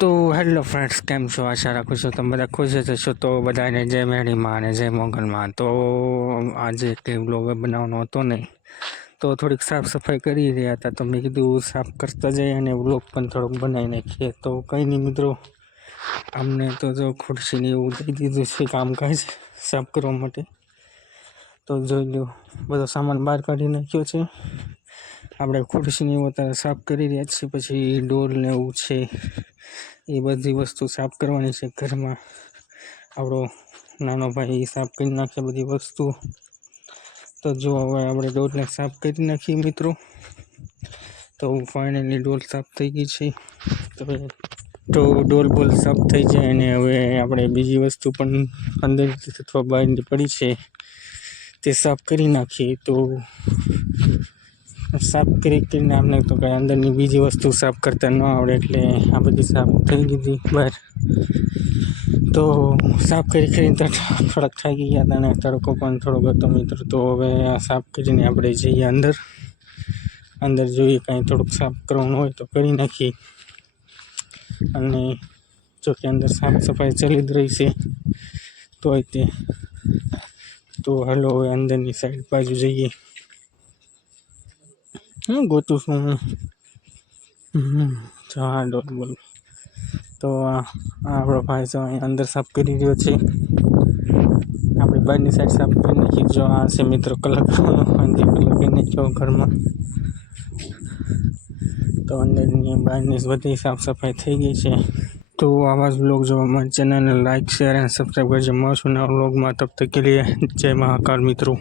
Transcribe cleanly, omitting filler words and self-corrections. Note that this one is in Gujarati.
તો હેલો ફ્રેન્ડ્સ, કેમ છો? આશા રાખું છું તમે બધા ખુશ જ હશો. તો બધાને જય મેળીમાં અને જય મોગલમાં. તો આજે કંઈ વ્લોગ બનાવવાનો હતો નહીં, તો થોડીક સાફ સફાઈ કરી રહ્યા હતા. તો મેં કીધું સાફ કરતા જઈએ અને વ્લોગ પણ થોડોક બનાવી નાખીએ. તો કંઈ નહીં મિત્રો, અમને તો જો ખુરશીને એવું દઈ દીધું છે કામકાજ સાફ કરવા માટે. તો જોઈ લો, બધો સામાન બહાર કાઢી નાખ્યો છે. આપણે ખુરશીને એવું અત્યારે સાફ કરી રહ્યા છીએ. પછી ડોલ ને એવું છે, એ બધી વસ્તુ સાફ કરવાની છે ઘરમાં. આપણો નાનો ભાઈ સાફ કરી નાખે બધી વસ્તુ. તો જો હવે આપણે ડોલને સાફ કરી નાખીએ મિત્રો. તો ફાઇનલી ડોલ સાફ થઈ ગઈ છે. તો ડોલ બોલ સાફ થઈ જાય અને હવે આપણે બીજી વસ્તુ પણ અંદર અથવા બહારની પડી છે તે સાફ કરી નાખીએ. તો સાફ કરીને આપણે તો કાંઈ અંદરની બીજી વસ્તુ સાફ કરતા ન આવડે, એટલે આ બધી સાફ થઈ દીધી બહાર. તો સાફ કરીને તો થોડાક થાકી ગયા હતા અને તડકો પણ થોડોક હતો મિત્રો. તો હવે આ સાફ કરીને આપણે જઈએ અંદર જોઈએ કાંઈ થોડુંક સાફ કરવાનું હોય તો કરી નાખીએ. અને જો કે અંદર સાફ સફાઈ ચાલી જ રહી છે તોય તે. તો હાલો હવે અંદરની સાઈડ બાજુ જઈએ. હું ગોતું છું હા ડોલ બોલ. તો આપણો ભાઈ જો અહીં અંદર સાફ કરી રહ્યો છે. આપણી બહારની સાઈડ સાફ કરી નાખી. જો આ છે મિત્રો કલર કરી નાખ્યો ઘરમાં. તો અંદરની બહારની બધી સાફ સફાઈ થઈ ગઈ છે. તો આવા જ વ્લોગ જોવા માટે ચેનલને લાઈક શેર અને સબસ્ક્રાઈબ કરજો. મળશું નવા વ્લોગમાં. તબ તક કે લીએ જય મહાકાલ મિત્રો.